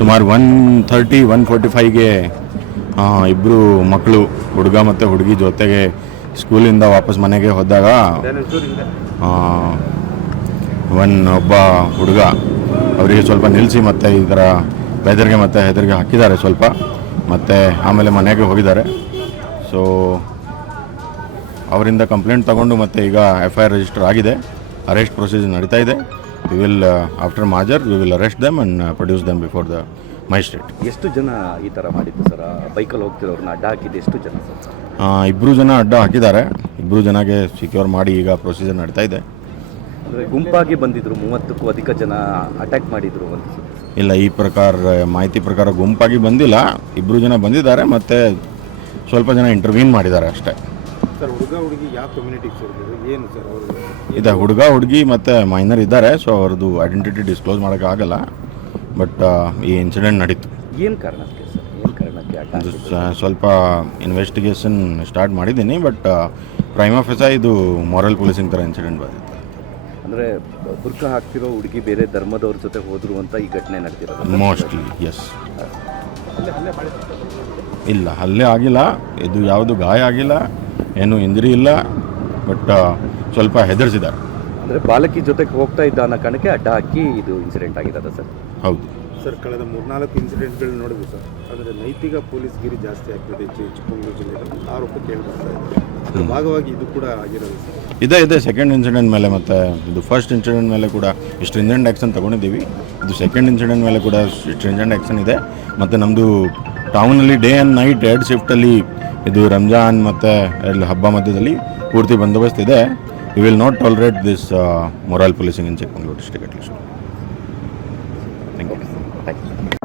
ಸುಮಾರು 1:30-1:45ಗೆ ಇಬ್ಬರು ಮಕ್ಕಳು, ಹುಡುಗ ಮತ್ತು ಹುಡುಗಿ ಜೊತೆಗೆ ಸ್ಕೂಲಿಂದ ವಾಪಸ್ ಮನೆಗೆ ಹೋದಾಗ ಒಬ್ಬ ಹುಡುಗ ಅವರಿಗೆ ಸ್ವಲ್ಪ ನಿಲ್ಲಿಸಿ ಮತ್ತು ಈ ಥರ ಬೆದರಿಗೆ ಮತ್ತು ಹೆದರಿಗೆ ಹಾಕಿದ್ದಾರೆ ಸ್ವಲ್ಪ, ಮತ್ತು ಆಮೇಲೆ ಮನೆಗೆ ಹೋಗಿದ್ದಾರೆ. ಸೊ ಅವರಿಂದ ಕಂಪ್ಲೇಂಟ್ ತಗೊಂಡು ಮತ್ತು ಈಗ FIR ರಿಜಿಸ್ಟರ್ ಆಗಿದೆ. ಅರೆಸ್ಟ್ ಪ್ರೊಸೀಜರ್ ನಡೀತಾ ಇದೆ. ವಿ ವಿಲ್ ಆಫ್ಟರ್ ಮಾಜರ್ we will arrest them and produce them before the magistrate. ಎಷ್ಟು ಜನ ಈ ಥರ ಮಾಡಿದ್ದು ಸರ್? ಬೈಕಲ್ಲಿ ಹೋಗ್ತಿರೋರನ್ನ ಅಡ್ಡ ಹಾಕಿದ್ದು ಎಷ್ಟು ಜನ ಸರ್? 2 ಜನ ಅಡ್ಡ ಹಾಕಿದ್ದಾರೆ. 2 ಜನಗೆ ಸಿಕ್ಯೂರ್ ಮಾಡಿ ಈಗ ಪ್ರೊಸೀಜರ್ ನಡೀತಾ ಇದೆ. ಅಂದರೆ ಗುಂಪಾಗಿ ಬಂದಿದ್ರು, 30ಕ್ಕೂ ಅಧಿಕ ಜನ ಅಟ್ಯಾಕ್ ಮಾಡಿದ್ರು ಅಂತ ಸುದ್ದಿ. ಇಲ್ಲ, ಈ ಪ್ರಕಾರ ಮಾಹಿತಿ ಪ್ರಕಾರ ಗುಂಪಾಗಿ ಬಂದಿಲ್ಲ. 2 ಜನ ಬಂದಿದ್ದಾರೆ ಮತ್ತು ಸ್ವಲ್ಪ ಜನ ಇಂಟರ್ವ್ಯೂನ್ ಮಾಡಿದ್ದಾರೆ ಅಷ್ಟೇ. ಸರ್, ಹುಡುಗ ಹುಡುಗಿ ಯಾವ ಕಮ್ಯುನಿಟಿಗೆ ಸೇರಿದ್ರು, ಏನು ಸರ್ ಅವರು? ಇದೆ, ಹುಡುಗ ಹುಡುಗಿ ಮತ್ತು ಮೈನರ್ ಇದ್ದಾರೆ. ಸೊ ಅವ್ರದ್ದು ಐಡೆಂಟಿಟಿ ಡಿಸ್ಕ್ಲೋಸ್ ಮಾಡೋಕ್ಕಾಗಲ್ಲ. ಬಟ್ ಈ ಇನ್ಸಿಡೆಂಟ್ ನಡೀತು. ಏನು ಕಾರಣಕ್ಕೆ ಸರ್? ಏನು ಕಾರಣಕ್ಕೆ ಅಟ್ಯಾಕ್? ಸ್ವಲ್ಪ ಇನ್ವೆಸ್ಟಿಗೇಷನ್ ಸ್ಟಾರ್ಟ್ ಮಾಡಿದ್ದೀನಿ. ಬಟ್ ಪ್ರೈಮಾ ಫೆಸಾ ಇದು ಮಾರಲ್ ಪೊಲೀಸಿಂಗ್ ಥರ ಇನ್ಸಿಡೆಂಟ್ ಬಂದಿತ್ತು. ಅಂದರೆ ಬುರ್ಕ ಹಾಕ್ತಿರೋ ಹುಡುಗಿ ಬೇರೆ ಧರ್ಮದವ್ರ ಜೊತೆ ಹೋದ್ರು ಅಂತ ಈ ಘಟನೆ ನಡೆದಿರೋದು ಮೋಸ್ಟ್ಲಿ ಎಸ್. ಇಲ್ಲ, ಹಲ್ಲೆ ಆಗಿಲ್ಲ. ಇದು ಯಾವುದು ಗಾಯ ಆಗಿಲ್ಲ, ಏನು ಇಂಜರಿ ಇಲ್ಲ. ಬಟ್ ಸ್ವಲ್ಪ ಹೆದರ್ಸಿದ್ದಾರೆ. ಅಂದರೆ ಬಾಲಕಿ ಜೊತೆಗೆ ಹೋಗ್ತಾ ಇದ್ದ ಅನ್ನೋ ಕಾರಣಕ್ಕೆ ಅಡ್ಡ ಹಾಕಿ ಇದು ಇನ್ಸಿಡೆಂಟ್ ಆಗಿರೋದು ಸರ್? ಹೌದು ಸರ್, ಕಳೆದ 3-4 ಇನ್ಸಿಡೆಂಟ್ಗಳು ನೋಡಿದ್ವಿ ಸರ್. ಆದರೆ ನೈತಿಕ ಪೊಲೀಸ್ಗಿರಿ ಜಾಸ್ತಿ ಆಗ್ತದೆ ಚಿಕ್ಕಮಗಳೂರು ಜಿಲ್ಲೆಯಲ್ಲಿ ಆರೋಪ ಕೇಳಿಬರ್ತಾ ಇದೆ. ಅದರ ಭಾಗವಾಗಿ ಇದು ಕೂಡ ಆಗಿರೋದು ಸರ್. ಇದೆ ಸೆಕೆಂಡ್ ಇನ್ಸಿಡೆಂಟ್ ಮೇಲೆ, ಮತ್ತು ಇದು ಫಸ್ಟ್ ಇನ್ಸಿಡೆಂಟ್ ಮೇಲೆ ಕೂಡ ಸ್ಟ್ರಿಂಜೆಂಟ್ ಆ್ಯಕ್ಷನ್ ತೊಗೊಂಡಿದ್ದೀವಿ. ಇದು ಸೆಕೆಂಡ್ ಇನ್ಸಿಡೆಂಟ್ ಮೇಲೆ ಕೂಡ ಸ್ಟ್ರಿಂಜೆಂಟ್ ಆ್ಯಕ್ಷನ್ ಇದೆ. ಮತ್ತು ನಮ್ಮದು ಟೌನಲ್ಲಿ ಡೇ ಆ್ಯಂಡ್ ನೈಟ್ 2 ಶಿಫ್ಟಲ್ಲಿ ಇದು ರಂಜಾನ್ ಮತ್ತು ಹಬ್ಬ ಮಧ್ಯದಲ್ಲಿ ಪೂರ್ತಿ ಬಂದೋಬಸ್ತ್ ಇದೆ. We will not tolerate this moral policing in Chikkamagaluru district at least. Thank you.